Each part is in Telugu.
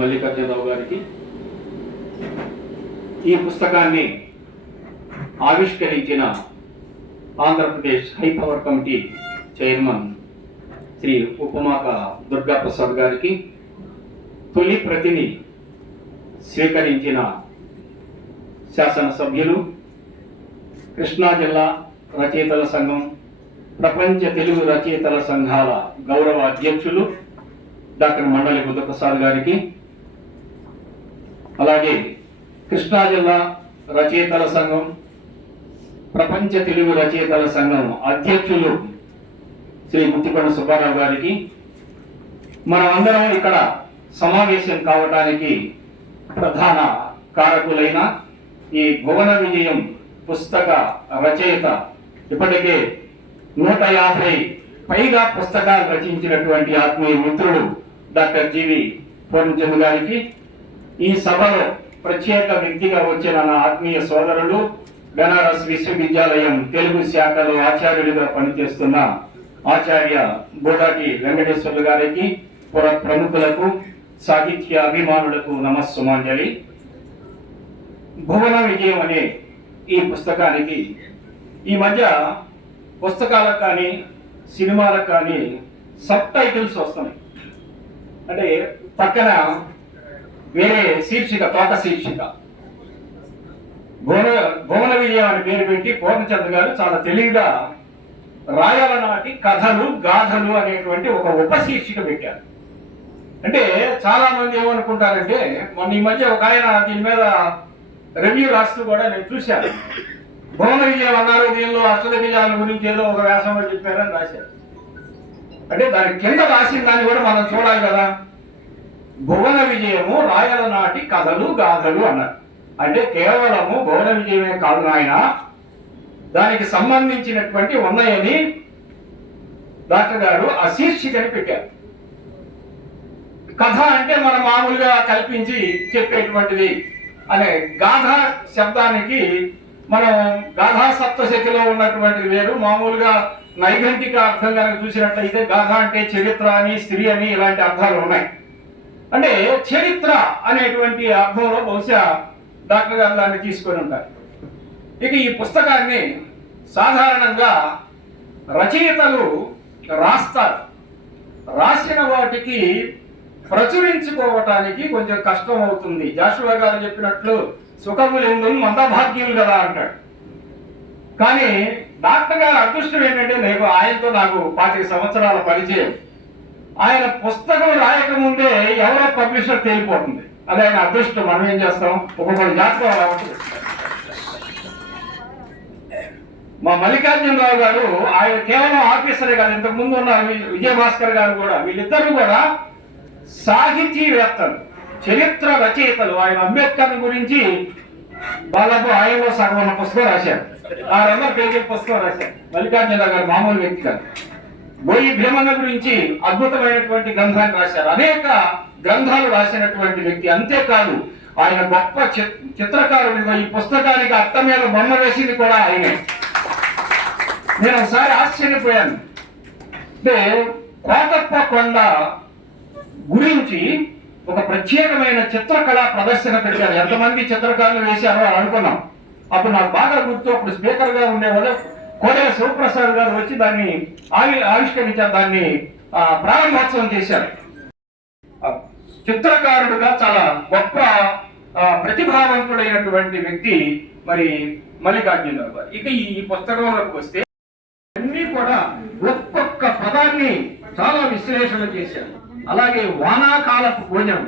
మల్లికార్జునరావు గారికి ఈ పుస్తకాన్ని ఆవిష్కరించిన Andhra Pradesh high power committee chairman Shri Upamaka Durgaprasad గారికి, తొలి ప్రతిని స్వీకరించిన శాసనసభ్యులు, కృష్ణా జిల్లా రచయితల సంఘం, ప్రపంచ తెలుగు రచయితల సంఘాల గౌరవ అధ్యక్షులు డాక్టర్ మండలి బుద్ధప్రసాద్ గారికి, అలాగే కృష్ణా జిల్లా రచయితల సంఘం, ప్రపంచ తెలుగు రచయితల సంఘం అధ్యక్షులు శ్రీ ముత్తికొండ సుబ్బారావు గారికి, మనం అందరం ఇక్కడ సమావేశం కావడానికి ప్రధాన కారకులైన ఈ భువన విజయం పుస్తక రచయిత, ఇప్పటికే 150 పైగా పుస్తకాలు రచించినటువంటి ఆత్మీయ మిత్రుడు డాక్టర్ జీవి పూర్ణచంద్ గారికి, ఈ సభలో ప్రత్యేక వ్యక్తిగా వచ్చిన నా ఆత్మీయ సోదరులు, బెనారస్ విశ్వవిద్యాలయం తెలుగు శాఖలో ఆచార్యుడిగా పనిచేస్తున్న ఆచార్య బోడాటి వెంకటేశ్వర్లు గారికి, పుర ప్రముఖులకు, సాహిత్య అభిమానులకు నమస్సుమాంజలి. భువన విజయం అనే ఈ పుస్తకానికి ఈ మధ్య పుస్తకాలకు కానీ సినిమాలకు కానీ సబ్ టైటిల్స్ వస్తున్నాయి. అంటే పక్కన వేరే శీర్షిక, తోట శీర్షిక. భువన విజయం అని పేరు పెట్టి పూర్ణచంద్ గారు చాలా తెలివిగా రాయల నాటి కథలు గాథలు అనేటువంటి ఒక ఉపశీర్షిక పెట్టారు. అంటే చాలా మంది ఏమనుకుంటారంటే, మొన్న ఈ మధ్య ఒక ఆయన దీని మీద రివ్యూ రాస్తూ కూడా నేను చూశాను. భువన విజయం అన్నారు, దీనిలో అష్టదిగ్గజాల గురించి ఏదో ఒక వ్యాసంలో చెప్పారని రాశారు. అంటే దాని కింద రాసిన దాన్ని కూడా మనం చూడాలి కదా. భువన విజయము రాయల నాటి కథలు గాథలు అన్నారు. అంటే కేవలము భువన విజయమే కాదు నాయన, దానికి సంబంధించినటువంటి ఉన్నాయని డాక్టర్ గారు ఆ శీర్షికని పెట్టారు. కథ అంటే మనం మామూలుగా కల్పించి చెప్పేటువంటిది అనే గాథ శబ్దానికి మనం గాథా సప్తశతిలో ఉన్నటువంటిది వేరు. మామూలుగా నైఘంటిక అర్థం కనుక చూసినట్లయితే గాథ అంటే చరిత్ర అని, స్త్రీ అని ఇలాంటి అర్థాలు ఉన్నాయి. అంటే చరిత్ర అనేటువంటి అర్థంలో బహుశా డాక్టర్ గారు దాన్ని తీసుకొని ఉంటారు. ఇక ఈ పుస్తకాన్ని సాధారణంగా రచయితలు రాస్తారు, రాసిన వాటికి ప్రచురించుకోవటానికి కొంచెం కష్టం అవుతుంది. జాషువా గారు చెప్పినట్లు సుఖములందు మందభాగ్యులు కదా అంటాడు. కానీ డాక్టర్ గారు అదృష్టం ఏంటంటే, ఆయనతో నాకు 25 సంవత్సరాల పరిచయం. ఆయన పుస్తకం రాయకముందే ఎవరో పబ్లిషర్ తేలిపోతుంది. అది ఆయన అదృష్టం. మనం ఏం చేస్తాం, ఒక్కొక్కరు జాతకం అలా ఉంటుంది. మా మల్లికార్జునరావు గారు ఆయన కేవలం ఆఫీసరే కాదు, ఇంతకు ముందు ఉన్న విజయభాస్కర్ గారు కూడా, వీళ్ళిద్దరూ కూడా సాహితీవేత్తలు, చరిత్ర రచయితలు. ఆయన అంబేద్కర్ గురించి వాళ్ళకు ఆయనలో సగం ఉన్న పుస్తకం రాశారు, 600 పేజీల పుస్తకం రాశారు. మల్లికార్జునరావు గారు మామూలు వ్యక్తి కాదు. బోయి భీమన్న గురించి అద్భుతమైనటువంటి గ్రంథాన్ని రాశారు, అనేక గ్రంథాలు రాసినటువంటి వ్యక్తి. అంతేకాదు ఆయన గొప్ప చిత్రకారుడిగా ఈ పుస్తకానికి అట్ట మీద బొమ్మ వేసింది కూడా ఆయనే. నేను ఒకసారి ఆశ్చర్యపోయాను. అంటే కోటప్ప కొండ గురించి ఒక ప్రత్యేకమైన చిత్రకళా ప్రదర్శన పెట్టారు. ఎంతమంది చిత్రకారులు వేశారో అని అనుకున్నాం. అప్పుడు నాకు బాగా గుర్తు, అప్పుడు స్పీకర్ గా ఉండేవాళ్ళు కోడెల శివప్రసాద్ గారు వచ్చి దాన్ని ఆవిష్కరించారు, దాన్ని ప్రారంభోత్సవం చేశారు. చిత్రకారుడుగా చాలా గొప్ప ప్రతిభావంతుడైనటువంటి వ్యక్తి మరి మల్లికార్జునరావు గారు. ఇక ఈ పుస్తకంలోకి వస్తే అన్ని కూడా ఒక్కొక్క పదాన్ని చాలా విశ్లేషణ చేశారు. అలాగే వానాకాలపు భోజనం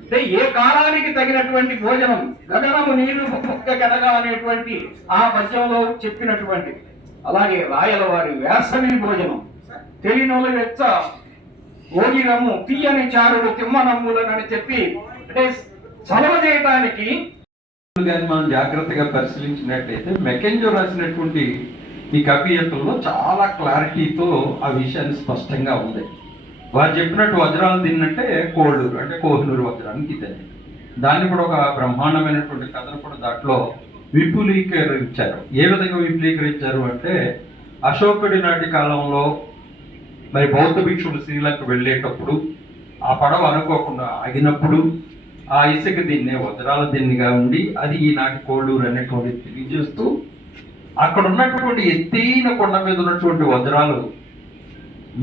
అంటే ఏ కాలానికి తగినటువంటి భోజనం, గగనము నీరు ముక్క గనగా అనేటువంటి ఆ పద్యంలో చెప్పినటువంటి. అలాగే రాయల వారి వేసవి భోజనం, తెలినోలు వెచ్చ భోజనము తీయని చారుడు తిమ్మనమ్ములనని చెప్పి, అంటే చలవ చేయడానికి. మనం జాగ్రత్తగా పరిశీలించినట్లయితే మెకెంజో రాసినటువంటి ఈ కవియత్తుల్లో చాలా క్లారిటీతో ఆ విషయాన్ని స్పష్టంగా ఉంది. వారు చెప్పినట్టు వజ్రాలు తిన్నంటే కోళ్ళూరు, అంటే కోహినూరు వజ్రానికి తిని, దాన్ని కూడా ఒక బ్రహ్మాండమైనటువంటి కథను కూడా దాంట్లో విపులీకరించారు. ఏ విధంగా విపులీకరించారు అంటే, అశోకుడి నాటి కాలంలో మరి బౌద్ధ భిక్షులు శ్రీలంక వెళ్ళేటప్పుడు ఆ పడవ అనుకోకుండా ఆగినప్పుడు ఆ ఇసుక దిన్నే వజ్రాల దిన్నిగా ఉండి అది ఈనాటి కోడూరు అనేటువంటి తెలియజేస్తూ అక్కడ ఉన్నటువంటి ఎత్తైన కొండ మీద ఉన్నటువంటి వజ్రాలు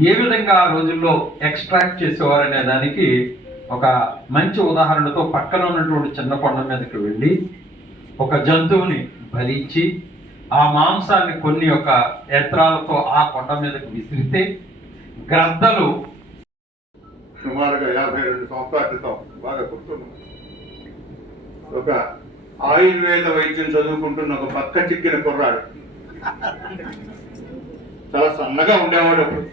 ఏ విధంగా ఆ రోజుల్లో ఎక్స్ట్రాక్ట్ చేసేవారనే దానికి ఒక మంచి ఉదాహరణతో పక్కన ఉన్నటువంటి చిన్న కొండ మీదకి వెళ్ళి ఒక జంతువుని భరించి ఆ మాంసాన్ని కొన్ని యొక్క యంత్రాలతో ఆ కొండ మీదకి విసిరితే గ్రద్దలు సుమారుగా 52 సంవత్సరాల క్రితం బాగా గుర్తున్నాం. ఒక ఆయుర్వేద వైద్యం చదువుకుంటున్న ఒక పక్క చిక్కిన కుర్రాడు, చాలా సన్నగా ఉండేవాడు అప్పుడు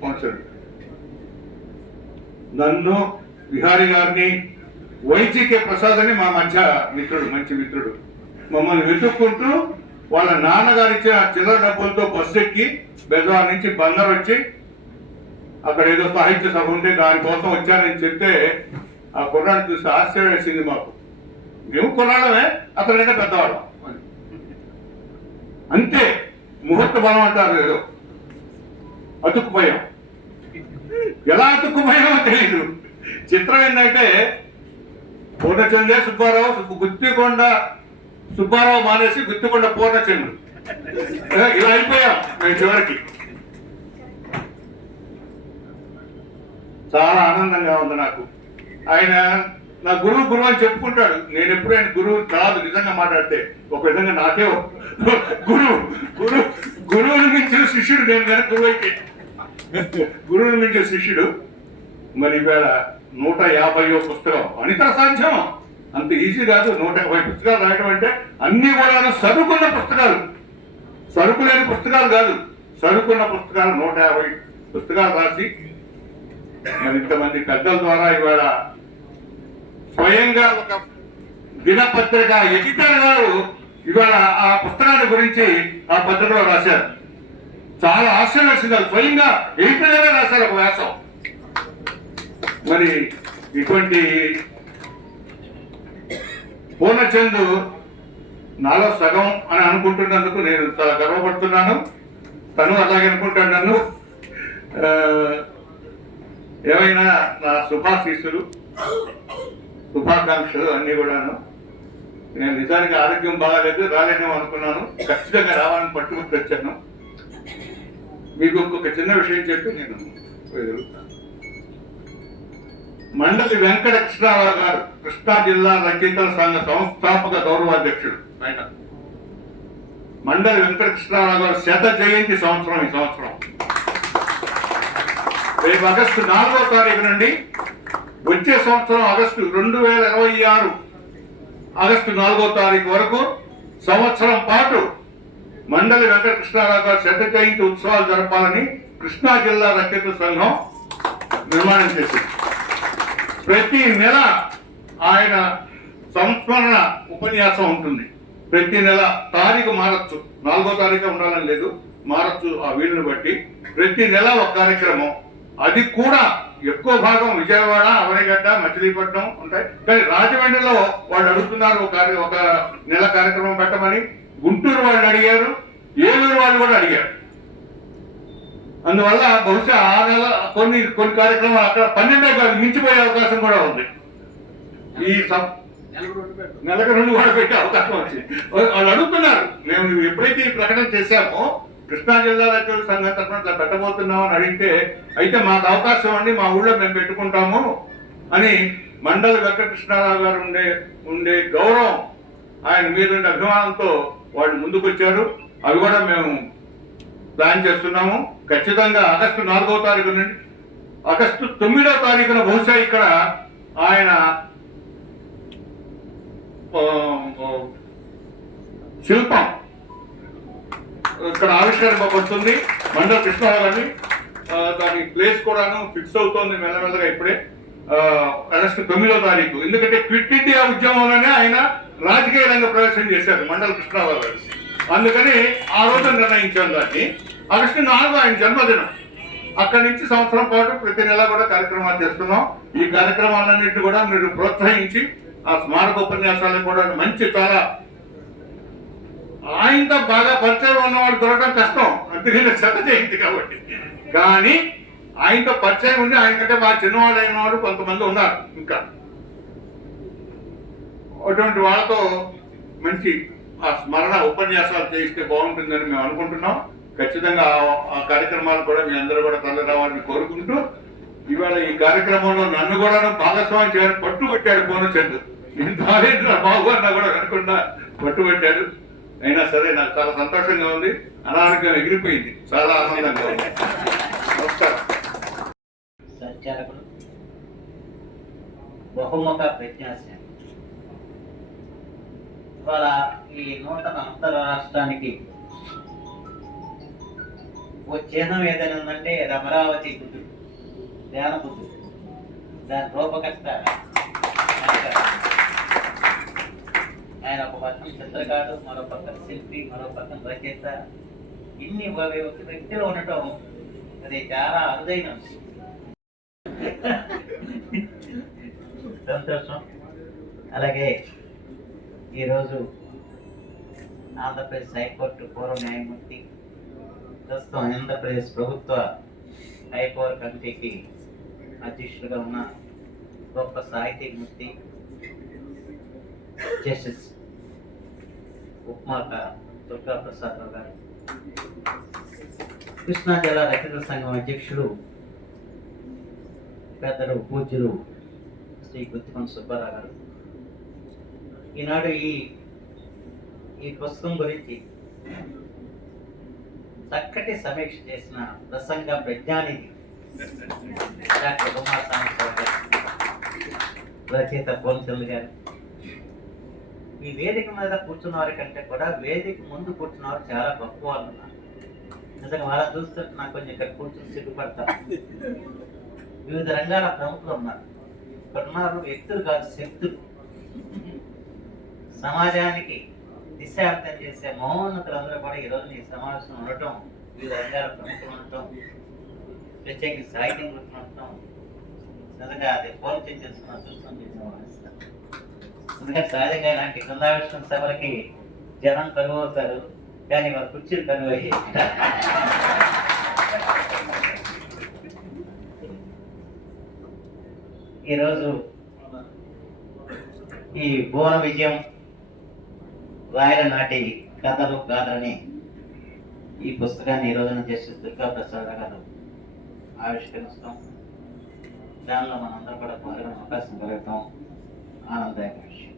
ఫంక్షన్. నన్ను విహారీ గారిని వైద్యకే ప్రసాద్ అని మా మధ్య మిత్రుడు, మంచి మిత్రుడు, మమ్మల్ని వెతుక్కుంటూ వాళ్ళ నాన్నగారు ఇచ్చిన చిల్లర డబ్బులతో బస్సు ఎక్కి బెజవార్ నుంచి బందర్ వచ్చి అక్కడ ఏదో సాహిత్య సభ ఉంటే దానికోసం వచ్చానని చెప్తే ఆ కుర్రాన్ని చూసి ఆశ్చర్యం వేసింది మాకు. మేము కుర్రాడమే, అతడంటే పెద్దవాళ్ళం అంతే. ముహూర్త బలం అంటారు, ఏదో అతుక్కుపోయాం. ఎలా అతుక్కుపోయామో తెలియదు. చిత్రం ఏంటంటే పూర్ణచంద్రే సుబ్బారావు, గుత్తికొండ సుబ్బారావు మానేసి గుత్తికొండ పూర్ణచంద్రుడు, ఇలా అయిపోయాం మేము చివరికి. చాలా ఆనందంగా ఉంది నాకు. ఆయన నా గురువు అని చెప్పుకుంటాడు. నేను ఎప్పుడు ఆయన గురువు కాదు, నిజంగా మాట్లాడితే ఒక విధంగా నాకే గురువుని మించిన శిష్యుడు నేను కనుక గురువు అయితే. గురువుని మించిన శిష్యుడు. మరి ఇవాళ 150వ పుస్తకం అనితర సాధ్యం, అంత ఈజీ కాదు. 150 పుస్తకాలు రాయడం అంటే అన్ని కూడా సరుకున్న పుస్తకాలు, సరుకు లేని పుస్తకాలు కాదు, సరుకున్న పుస్తకాలు 150 పుస్తకాలు రాసి మరి ఇంతమంది పెద్దల ద్వారా ఇవాళ స్వయంగా ఒక దినపత్రిక ఎడిటర్ గారు ఇవాళ ఆ పుస్తకాన్ని గురించి ఆ పత్రికలో రాశారు. చాలా ఆశ్చర్యం వేసింది. స్వయంగా ఎడిటర్ గారే రాశారు ఒక వ్యాసం. మరి ఇటువంటి పూర్ణచంద్ నాలో సగం అని అనుకుంటున్నందుకు నేను చాలా గర్వపడుతున్నాను. తను అలాగే అనుకుంటాను. నన్ను ఏమైనా నా శుభాశీస్సులు, శుభాకాంక్షలు అన్నీ కూడాను. నేను నిజానికి ఆరోగ్యం బాగాలేదు, రాలేనేమో అనుకున్నాను. ఖచ్చితంగా రావాలని పట్టుకుని వచ్చాను. మీకు ఇంకొక చిన్న విషయం చెప్పి నేను ఎదుగుతాను. మండలి వెంకట కృష్ణారావు గారు కృష్ణా జిల్లా రచయితల సంఘ సంస్థాపక గౌరవాధ్యక్షుడు. ఆయన మండలి వెంకట కృష్ణారావు గారు 100వ జయంతి సంవత్సరం ఈ సంవత్సరం. రేపు ఆగస్టు 4వ తారీఖు నుండి వచ్చే సంవత్సరం ఆగస్టు 2026 ఆగస్టు 4వ తారీఖు వరకు సంవత్సరం పాటు మండలి వెంకట కృష్ణారావు గారు 100వ జయంతి ఉత్సవాలు జరపాలని కృష్ణా జిల్లా రచయితల సంఘం నిర్మాణం చేసింది. ప్రతి నెల ఆయన సంస్మరణ ఉపన్యాసం ఉంటుంది. ప్రతి నెల తారీఖు మారచ్చు, 4వ తారీఖు ఉండాలని లేదు, మారచ్చు ఆ వీలుని బట్టి. ప్రతి నెల ఒక కార్యక్రమం. అది కూడా ఎక్కువ భాగం విజయవాడ, అవనిగడ్డ, మచిలీపట్నం ఉంటాయి. కానీ రాజమండ్రిలో వాళ్ళు అడుగుతున్నారు ఒక నెల కార్యక్రమం పెట్టమని. గుంటూరు వాళ్ళు అడిగారు, ఏలూరు వాళ్ళు కూడా అడిగారు. అందువల్ల బహుశా ఆ నెల కొన్ని కార్యక్రమాలు అక్కడ 12 కాదు మించిపోయే అవకాశం కూడా ఉంది. ఈ నెలకు 2 కూడా పెట్టే అవకాశం వచ్చింది. వాళ్ళు అడుగుతున్నారు. మేము ఎప్పుడైతే ఈ ప్రకటన చేశామో కృష్ణా జిల్లా రచయితల సంఘం తరఫున అట్లా పెట్టబోతున్నాం అని అడిగితే, అయితే మాకు అవకాశం అండి, మా ఊళ్ళో మేము పెట్టుకుంటాము అని మండలి వెంకట కృష్ణారావు గారు ఉండే గౌరవం, ఆయన మీద ఉండే అభిమానంతో వాళ్ళు ముందుకు వచ్చారు. అవి కూడా మేము ప్లాన్ చేస్తున్నాము. ఖచ్చితంగా ఆగస్టు 4వ తారీఖు నుండి ఆగస్టు 9వ తారీఖున బహుశా ఇక్కడ ఆయన శిల్పం ఇక్కడ ఆవిష్కరింపబడుతుంది. మండల కృష్ణారావు గారిని దాని ప్లేస్ కూడాను ఫిక్స్ అవుతోంది మెల్లమెల్లగా ఇప్పుడే ఆగస్టు 9వ తారీఖు. ఎందుకంటే క్విట్ ఇండియా ఉద్యమంలోనే ఆయన రాజకీయ రంగ ప్రవేశం చేశారు మండల కృష్ణారావు గారు. అందుకని ఆ రోజు నిర్ణయించాను దాన్ని. ఆగస్టు 4 ఆయన జన్మదినం. అక్కడి నుంచి సంవత్సరం పాటు ప్రతి నెల కూడా కార్యక్రమాలు చేస్తున్నాం. ఈ కార్యక్రమాలన్నింటినీ కూడా మీరు ప్రోత్సహించి ఆ స్మారక ఉపన్యాసాలను కూడా మంచి, చాలా ఆయనతో బాగా పరిచయం ఉన్నవాడు దొరకడం కష్టం, అందుకని 100వ జయంతి కాబట్టి. కానీ ఆయనతో పరిచయం ఉండి ఆయనకంటే బాగా చిన్నవాడు అయిన వాళ్ళు కొంతమంది ఉన్నారు ఇంకా. అటువంటి వాళ్ళతో మంచి ఆ స్మరణ ఉపన్యాసాలు చేయిస్తే బాగుంటుందని మేము అనుకుంటున్నాం. ఖచ్చితంగా ఆ కార్యక్రమాలు కూడా మీ అందరూ కూడా తల్లి రావాలని కోరుకుంటూ, ఇవాళ ఈ కార్యక్రమంలో నన్ను కూడా భాగస్వామి చేయాలని పట్టుబట్టాడు పూర్ణచంద్ర. నేను బాలేదురా బాబు అన్నా కూడా వినకుండా పట్టుబట్టాడు. అయినా సరే నాకు చాలా సంతోషంగా ఉంది, అనారోగ్యం ఎగిరిపోయింది, చాలా ఆనందంగా ఉంది. నమస్కారం. సంచాలకులు బహుముఖ ప్రజ్ఞాశాలి. ఇవాళ ఈ నూతన అంతరాష్ట్రానికి ఓ చిహ్నం ఏదైనా ఉందంటే అమరావతి బుద్ధుడు, ధ్యాన బుద్ధుడు. దాని రూపకర్త ఆయన ఒక పక్కన చిత్రకారుడు, మరో పక్కన శిల్పి, మరో పక్కన రచయిత. ఇన్ని వ్యక్తులు ఉండటం అది చాలా అరుదైన విషయం. సంతోషం. అలాగే ఈరోజు ఆంధ్రప్రదేశ్ హైకోర్టు పూర్వ న్యాయమూర్తి, ప్రస్తుతం ఆంధ్రప్రదేశ్ ప్రభుత్వ హైకోర్టు కమిటీకి అధ్యక్షులుగా ఉన్న గొప్ప సాహితీమూర్తి జస్టిస్ ఉప్మాక దుర్గా ప్రసాద్ రావు గారు, కృష్ణా జిల్లా రచయితల సంఘం అధ్యక్షులు పెద్దలు పూజ్యులు శ్రీ గుత్తికొండ సుబ్బారావు గారు, ఈనాడు ఈ పుస్తకం గురించి చక్కటి సమీక్ష చేసిన ప్రసంగ ప్రజ్ఞానిధి డాక్టర్ కుమార్ సాంబశివరావు గారు, రచయిత పూర్ణచంద్ర గారు. ఈ వేదిక మీద కూర్చున్న వారి కంటే కూడా వేదిక ముందు కూర్చున్న వారు చాలా గొప్ప వాళ్ళు ఉన్నారు. నిజంగా వాళ్ళని చూస్తుంటే నాకు కొంచెం ఇక్కడ కూర్చొని సిగ్గుపడతా. వివిధ రంగాల ప్రముఖులు ఉన్నారు. ఇక్కడ ఉన్నారు వ్యక్తులు కాదు, శక్తులు. సమాజానికి దిశార్థం చేసే మహోన్నతులందరూ కూడా ఈరోజు ఈ సమావేశం ఉండటం, వివిధ రంగాల ప్రముఖులు ఉండటం, ప్రత్యేకించి సాహిత్యం గురించి ఉండటం నిజంగా అది పోలిక చేసుకున్న చూస్తాం. ఎందుకంటే సహజంగా ఇలాంటి కుందావిష్ణ సభలకి జనం కరువు అవుతారు, కానీ వారి కుర్చీలు కరువు అయ్యాయి. ఈరోజు ఈ భువన విజయం రాయల నాటి కథలు గాథలని ఈ పుస్తకాన్ని ఈ రోజున జస్టిస్ దుర్గా ప్రసాద్ గారు ఆవిష్కరిస్తాం. దానిలో మనందరం కూడా పాల్గొనే అవకాశం కలుగుతాం. ఆనందదాయక విషయం.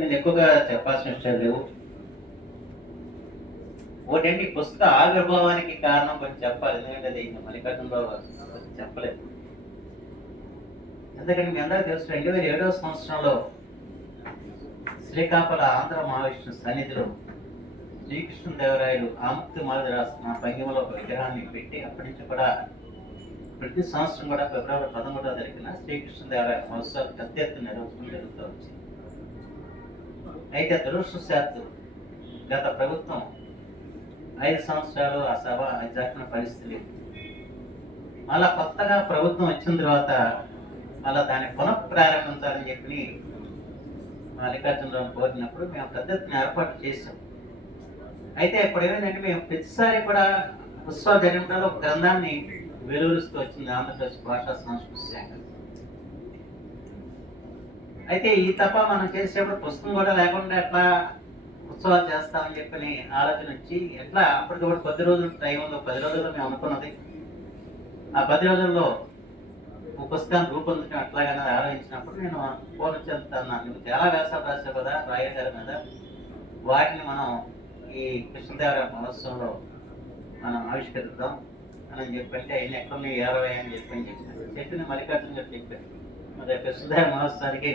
నేను ఎక్కువగా చెప్పాల్సిన విషయాలు లేవు. ఒకటేంటి పుస్తక ఆవిర్భావానికి కారణం కొంచెం చెప్పాలి, ఎందుకంటే అది మల్లికార్జునలో చెప్పలేదు. ఎందుకంటే మీ అందరికీ తెలుసు 2007వ సంవత్సరంలో శ్రీకాకుళ ఆంధ్ర మహావిష్ణు సన్నిధిలో శ్రీకృష్ణదేవరాయలు ఆముక్తి మాలది రాసిన భంగిమలో ఒక విగ్రహాన్ని పెట్టి అప్పటి నుంచి కూడా ప్రతి సంవత్సరం కూడా ఫిబ్రవరి 13వ తారీఖున శ్రీకృష్ణదేవరాయల మహోత్సవాలు పెద్ద ఎత్తున నిర్వహించడం జరుగుతూ వచ్చింది. అయితే దురదృష్టవశాత్తు గత ప్రభుత్వం 5 సంవత్సరాలు ఆ సభ జరిపిన పరిస్థితి లేదు. మళ్ళా కొత్తగా ప్రభుత్వం వచ్చిన తర్వాత మళ్ళా దాన్ని పునఃప్రారంభించాలని చెప్పి మల్లికార్జునరావు కోరినప్పుడు మేము పెద్ద ఎత్తున ఏర్పాటు చేసాం. అయితే ఇప్పుడు ఏమైందంటే మేము ప్రతిసారి కూడా ఉత్సవాలు జరిగినప్పుడు ఒక గ్రంథాన్ని వెలువరుస్తూ వచ్చింది ఆంధ్రప్రదేశ్ భాషా సంస్కృతి శాఖ. అయితే ఈ తప్ప మనం చేసేటప్పుడు పుస్తకం కూడా లేకుండా ఎట్లా ఉత్సవాలు చేస్తామని చెప్పని ఆలోచన వచ్చి ఎట్లా అప్పటికప్పుడు 10 రోజులు టైం ఉంది. 10 రోజుల్లో మేము అనుకున్నది ఆ 10 రోజుల్లో ఒక పుస్తకాన్ని రూపొందించడం ఎట్లాగనేది ఆలోచించినప్పుడు నేను ఫోన్ చెప్తాను, నువ్వు చాలా వ్యాసాలు రాశావు కదా రాయల్ గారి మీద, వాటిని మనం ఈ కృష్ణదేవరాయ మహోత్సవంలో మనం ఆవిష్కరిద్దాం అని చెప్పంటే ఆయన ఎక్కడ 20 అని చెప్పిన మల్లికార్జున గారు చెప్పారు. మరి కృష్ణదేవరాయ మహోత్సవానికి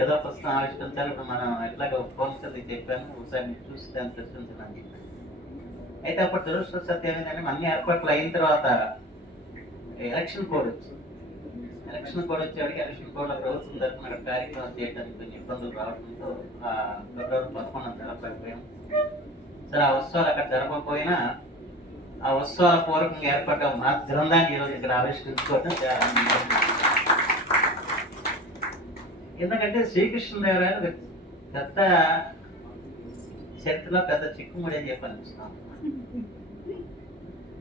ఏదో పుస్తకం ఆవిష్కరించాలి, ఇప్పుడు మనం ఎట్లాగ ఫోన్ చెప్పాను, ఒకసారి మీరు చూసి దాన్ని ప్రశ్నించమని చెప్పాను. అయితే అప్పుడు దురదృష్టవశాత్తు ఏమైందంటే అన్ని ఏర్పాట్లు అయిన తర్వాత ఎలక్షన్ కోడ్ వచ్చింది. ఎలక్షన్ కోడ్ వచ్చేవాడికి ఎలక్షన్ కోడ్లో ప్రభుత్వం తరఫున అక్కడ కార్యక్రమం చేయడానికి కొంచెం ఇబ్బందులు రావడంతో ఫిబ్రవరి 11న జరపకపోయాం. సరే ఆ ఉత్సవాలు అక్కడ జరపకపోయినా ఆ ఉత్సవాల పూర్వకంగా ఏర్పడ్డ మా గ్రంథాన్ని ఈరోజు ఇక్కడ ఆవిష్కరించుకోవడం ఎందుకంటే శ్రీకృష్ణదేవరాయలు పెద్ద చరిత్రలో పెద్ద చిక్కుముడి అని చెప్పి అనిపిస్తాం.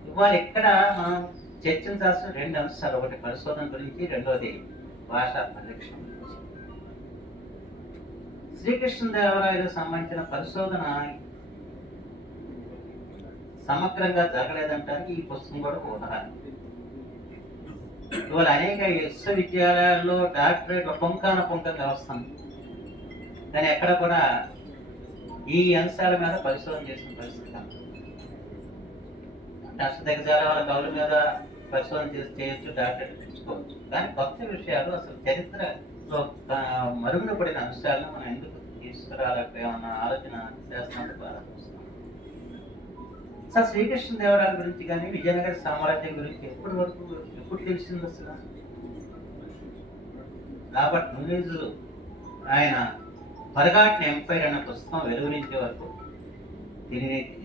ఇవాళ ఇక్కడ మనం చర్చించాల్సిన 2 అంశాలు, ఒకటి పరిశోధన గురించి, రెండోది భాషా పరిరక్షణ గురించి. శ్రీకృష్ణదేవరాయలకు సంబంధించిన పరిశోధన సమగ్రంగా జరగలేదంటానికి ఈ పుస్తకం కూడా ఒక ఉదాహరణ. ఇవాళ అనేక విశ్వవిద్యాలయాల్లో డాక్టరేట్ పుంకంగా వస్తుంది, కానీ ఎక్కడ కూడా ఈ అంశాల మీద పరిశోధన చేసిన పరిస్థితి కాదు. అష్టదిగ్గజాల వాళ్ళ కవుల మీద పరిశోధన చేయొచ్చు, డాక్టరేట్ తెచ్చుకోవచ్చు, కానీ కొత్త విషయాలు, అసలు చరిత్రలో మరుగున పడిన అంశాలను మనం ఎందుకు తీసుకురాలేకపోయామన్న ఆలోచన చేస్తున్నందుకు ఆలోచిస్తున్నాం. సార్, శ్రీకృష్ణదేవరాయల గురించి కానీ విజయనగర సామ్రాజ్యం గురించి ఎప్పుడు తెలిసింది అసలు? రాబర్ట్ నూనీజ్ ఆయన ఫర్గాటెన్ ఎంపైర్ అనే పుస్తకం వెలువరించే వరకు తెలియదు.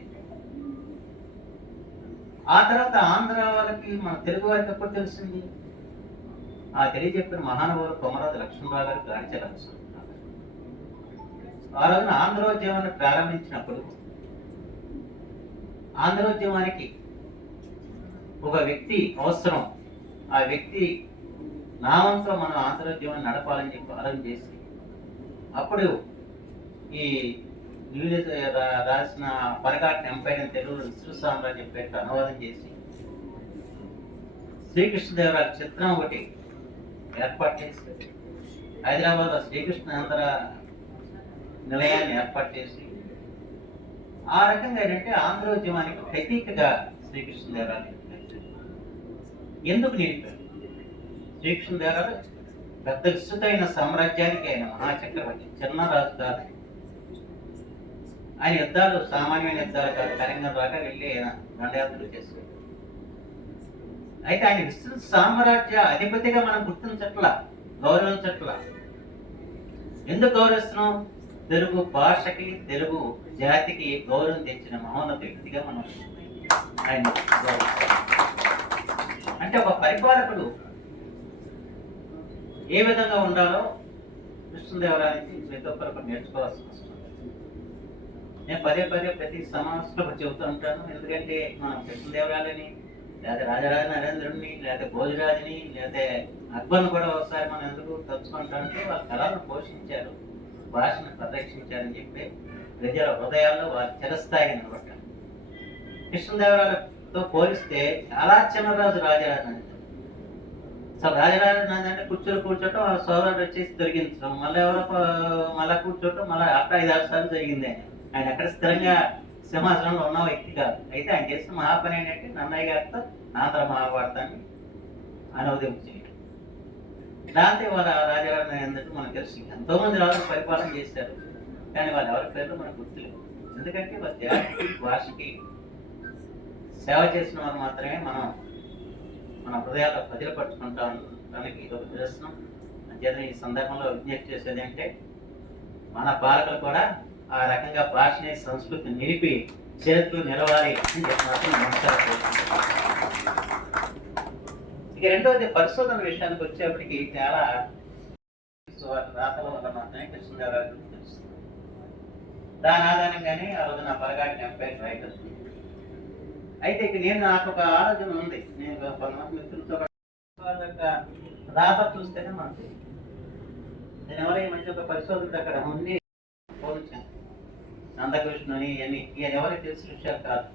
ఆ తర్వాత ఆంధ్ర వాళ్ళకి, మన తెలుగు వారికి ఎప్పుడు తెలిసింది? ఆ తెలియజెప్పిన మహానుభావులు కొమరాజు లక్ష్మణరావు గారు, గాడిచెల లక్ష్మణరావు గారు. ఆ రోజున ఆంధ్రోద్యమాన్ని ప్రారంభించినప్పుడు ఆంధ్రోద్యమానికి ఒక వ్యక్తి అవసరం. ఆ వ్యక్తి నామంతో మనం ఆంధ్రోద్యమాన్ని నడపాలని చెప్పి ఆలోచన చేసి, అప్పుడు ఈ రాసిన ఫర్గాటెన్ ఎంపైర్ అని తెలుగులో విశ్వ సామ్రాజ్యం పేరుతో అనువాదం చేసి శ్రీకృష్ణదేవరాయల చిత్రం ఒకటి ఏర్పాటు చేసి, హైదరాబాద్ శ్రీకృష్ణాంధ్ర నిలయాన్ని ఏర్పాటు చేసి, ఆ రకంగా ఏంటంటే ఆంధ్రోద్యమానికి ప్రతీకగా శ్రీకృష్ణదేవరాయలు ఎందుకు నిలిపారు? శ్రీకృష్ణదేవరాయలు పెద్ద విస్తృతమైన సామ్రాజ్యానికి ఆయన మహాచక్రవర్తి, చిన్న రాజు కాదు. ఆయన యుద్ధాలు సామాన్యమైన యుద్ధాలు కాదు, కరింగం దాకా వెళ్ళి ఆయన దండయాత్రలు చేశారు. అయితే ఆయన విస్తృత సామ్రాజ్య అధిపతిగా మనం గుర్తించట్లా, గౌరవించట్లా. ఎందుకు గౌరవిస్తున్నాం? తెలుగు భాషకి, తెలుగు జాతికి గౌరవం తెచ్చిన మహోన్నత వ్యక్తిగా మనం ఆయన గౌరవిస్తాం. అంటే ఒక పరిపాలకుడు ఏ విధంగా ఉండాలో కృష్ణదేవరాయ నుంచి ప్రతి ఒక్కరు నేర్చుకోవాల్సిన అవసరం. నేను పదే ప్రతి సమావేశంలో చెబుతూ ఉంటాను. ఎందుకంటే మనం కృష్ణదేవరాయలని, లేకపోతే రాజరాజ నరేంద్రుడిని, లేకపోతే భోజరాజుని, లేకపోతే అక్బర్ని కూడా ఒకసారి మనం ఎందుకు తలుచుకుంటామంటే వాళ్ళ కళలను పోషించారు, భాషను పరిరక్షించారని చెప్పి ప్రజల హృదయాల్లో వారి చిరస్థాయిగా నిలబడ్డారు. కృష్ణదేవరాయలతో పోలిస్తే చాలా చిన్న రాజు రాజరాజ. అసలు రాజరాజ అంటే కూర్చోటం, ఆ సోదరుడు వచ్చేసి తొలగించడం, మళ్ళీ కూర్చోటం, మళ్ళీ అక్కడ 5-6 సార్లు జరిగింది. ఆయన అక్కడ స్థిరంగా సింహాసనంలో ఉన్న వ్యక్తి కాదు. అయితే ఆయన చేసిన మహాపని ఏంటంటే నన్నయ్య గారితో ఆంధ్ర మహాభారతాన్ని అనువదింపు చేయడం. దాంతో వాళ్ళ రాజరాజ ఎందుకు మనకు తెలుసు. ఎంతోమంది రాజులు పరిపాలన చేశారు, కానీ వాళ్ళు ఎవరి పేర్లు మనకు గుర్తులేవు. ఎందుకంటే వాళ్ళ జాతికి, భాషకి సేవ చేసిన వారు మాత్రమే మన హృదయాల్లో పదిలపరుచుకుంటాం. దానికి ఇది ఒక నిదర్శనం. అంచేత ఈ సందర్భంలో విజ్ఞప్తి చేసేది అంటే మన పాలకులు కూడా ఆ రకంగా భాషని, సంస్కృతిని నిలిపి చరిత్రలు నిలవాలి అని చెప్పి నమస్కారం. ఇక రెండవది పరిశోధన విషయానికి వచ్చేప్పటికి చాలా రాతల వల్ల మాత్రమే కృష్ణదేవరాయల గురించి తెలుస్తుంది. దాని ఆధారంగానే ఆ రోజు నా ఫర్గాటెన్ ఎంపైర్ రైట్ అవుతుంది. అయితే ఇక నాకు ఒక ఆలోచన ఉంది. నేను కొంతమంది మిత్రులతో వాళ్ళ యొక్క రాత చూస్తేనే మనకు నేను ఎవరైనా మంచి ఒక పరిశోధన అక్కడ ఉంది పోల్చాను. నందకృష్ణని ఇవన్నీ ఎవరికి తెలిసిన విషయాలు కాదు.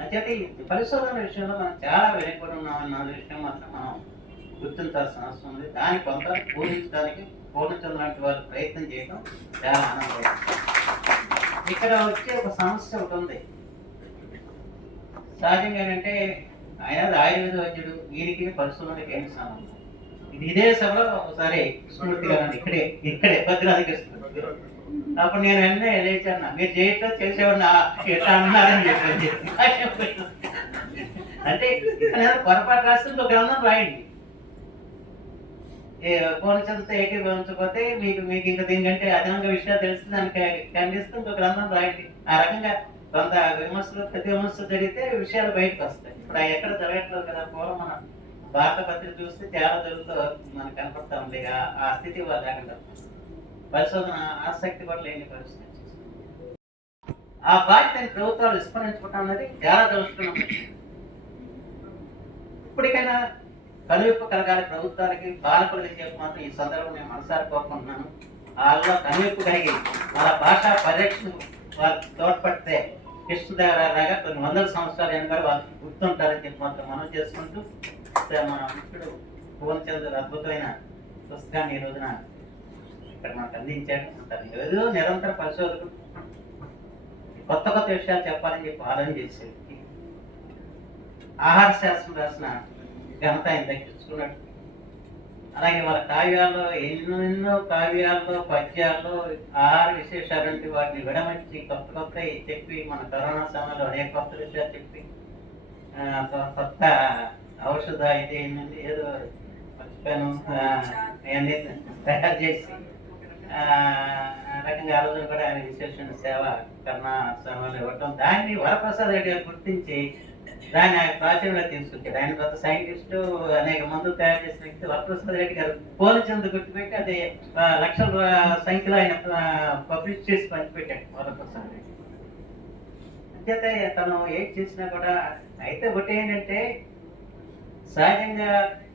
అంచేత ఈ పరిశోధన విషయంలో మనం చాలా వెనకబడి ఉన్నామన్న విషయం మాత్రం మనం గుర్తించాల్సిన అవసరం ఉంది. దాన్ని కొంత పూజించడానికి పూర్ణచంద్ర లాంటి వారు ప్రయత్నం చేయడం చాలా ఆనందం. ఇక్కడ వచ్చే ఒక సమస్య ఒకటి ఉంది. సహజంగా ఏంటంటే ఆయన ఆయుర్వేద వైద్యుడు, వీరికి పరిశోధనకి ఏంటి సంబంధం? ఇదే సభలో ఒకసారి కృష్ణమూర్తి గారు ఇక్కడే భద్రాద్రికి వస్తుంది. అప్పుడు నేను వెంటనే లేచాను, మీరు చేయటం చేసేవాడిని ఎట్లా అన్నారని చెప్పి. అంటే పొరపాటు రాస్తే ఒక గ్రంథం రాయండి. పూర్ణచంద్రతో ఏకీభవించకపోతే మీకు ఇంకా దీనికంటే అదనంగా విషయాలు తెలిసి దానికి ఖండిస్తూ ఇంకో గ్రంథం రాయండి. ఆ రకంగా కొంత విమర్శలు, ప్రతి విమర్శలు జరిగితే విషయాలు బయటకు వస్తాయి. ఇప్పుడు ఎక్కడ జరగట్లేదు కదా. పూర్వం మన భారత పత్రిక చూస్తే చాలా జరుగుతూ మనకు కనపడతా ఉంది. ఆ స్థితి లేకుండా పరిశోధన ఆసక్తి కూడా లేని పరిస్థితి. ఆ బాధ్యతని ప్రభుత్వాలు విస్మరించుకోవటం అనేది చాలా దురదృష్టం. ఇప్పటికైనా కనువిప్పు కలగాలి ప్రభుత్వానికి, పాలకులకి చెప్పి మాత్రం ఈ సందర్భం నేను మనసారి కోరుకుంటున్నాను. వాళ్ళలో కనువిప్పు కలిగి వాళ్ళ భాషా పరిరక్షణ వాళ్ళకి తోడ్పడితే కృష్ణదేవరాయలాగా కొన్ని వందల సంవత్సరాలు అయినా కూడా వాళ్ళకి గుర్తుంటారని చెప్పి మాత్రం మనం చేసుకుంటూ మన మిత్రుడు పూర్ణచంద్ర అద్భుతమైన పుస్తకాన్ని ఈ రోజున ఇక్కడ మనకు అందించాడు. ఏదో నిరంతర పరిశోధకుడు కొత్త కొత్త విషయాలు చెప్పాలని చెప్పి ఆలోచన చేసేది. ఆహార శాస్త్రం రాసిన ఘనత ఆయన దక్కించుకున్నాడు. అలాగే వాళ్ళ కావ్యాల్లో ఎన్నెన్నో కావ్యాల్లో పద్యాల్లో ఆహార విశేషాలంటే వాటిని విడమర్చి కొత్త కొత్త చెప్పి మన కరోనా సమయంలో అనేక కొత్త విషయాలు చెప్పి కొత్త ఔషధ అయితే ఏంటంటే ఏదో మర్చిపోయాను అవన్నీ తయారు చేసి రకంగా ఆ రోజున కూడా ఆయన విశేషమైన సేవ కరోనా సమయంలో ఇవ్వటం, దాన్ని వరప్రసాద్ రెడ్డి గారు గుర్తించి దాన్ని ఆయన ప్రాచుర్యంలో తీసుకొచ్చాడు. ఆయన కొత్త సైంటిస్టు, అనేక మందులు తయారు చేసిన వ్యక్తి వరప్రసాద్ రెడ్డి గారు పోలిచందు గుర్తుపెట్టి అది లక్షల సంఖ్యలో ఆయన పబ్లిష్ చేసి పంచిపెట్టాడు వరప్రసాద్ రెడ్డి. అంచేతే తను ఏం చేసినా కూడా అయితే ఒకటి ఏంటంటే సహజంగా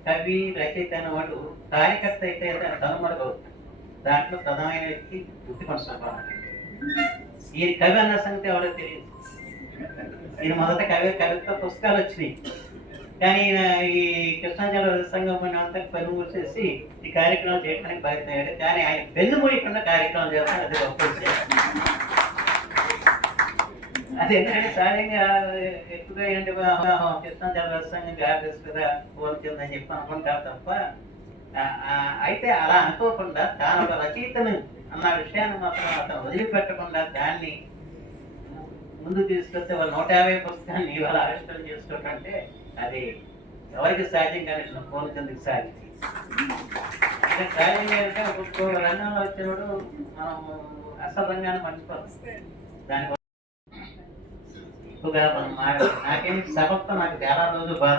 కవి రచయిత అనేవాడు కార్యకర్త అయితే కనుమరుగవుతాడు. దాంట్లో ప్రధానమైన వ్యక్తి గుర్తుపడి సుబ్బారావు. ఈయన కవి అన్న సంగతి ఎవరో తెలియదు. ఈయన మొదట కవిత్వ పుస్తకాలు వచ్చినాయి, కానీ ఈ కృష్ణాజల సంఘం అంతా పనులు చేసి ఈ కార్యక్రమాలు చేయడానికి ప్రయత్నం, కానీ ఆయన వెన్నుమూయకుండా కార్యక్రమాలు చేస్తాను. అది గొప్ప విషయం. అదేంటంటే సహజంగా ఎక్కువగా ఏంటంటే కృష్ణాజల సంఘం ఆఫీస్ కదా పోల్చిందని చెప్పి అనుకుంటారు తప్ప, అయితే అలా అనుకోకుండా తాను ఒక రచయితను అన్న విషయాన్ని మాత్రం అతను వదిలిపెట్టకుండా దాన్ని ముందు తీసుకొస్తే వాళ్ళు 150 పుస్తకాన్ని ఇవాళ ఆవిష్కరణ చేసుకోవటంటే అది ఎవరికి సాధ్యం కానీ పోల్చేందుకు సాధ్యం. అంటే సహజంగా అంటే ఒక్కొక్క రంగంలో వచ్చినప్పుడు మనం అసలు రంగాన్ని మర్చిపోతాం. దాని ఎక్కువగా మనం నాకేం సభతో నాకు చాలా రోజు బాధ